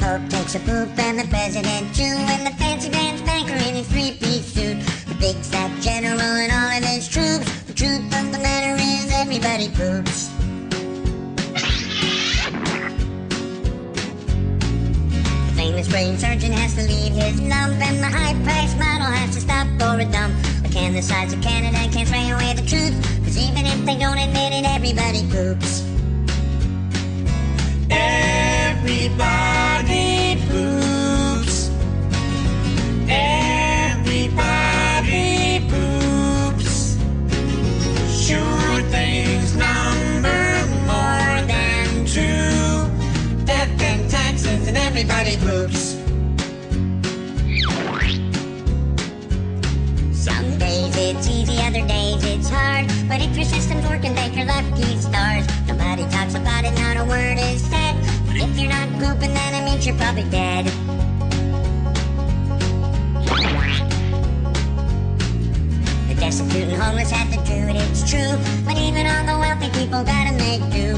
Pope takes a poop and the president too, and the fancy pants banker in his three-piece suit, the big fat general and all of his troops. The truth of the matter is everybody poops. The famous brain surgeon has to leave his lump, and the high-priced model has to stop for a dump. But can the sides of Canada can't spray away the truth, 'cause even if they don't admit it, everybody poops. Everybody poops. Everybody poops. Sure things number more than two. Death and taxes and everybody poops. Some days it's easy, other days it's hard. But if your system's working, thank your lucky stars. Nobody talks about it, not a word is said. If you're not pooping, then it means you're probably dead. The destitute and homeless have to do it, it's true. But even all the wealthy people gotta make do.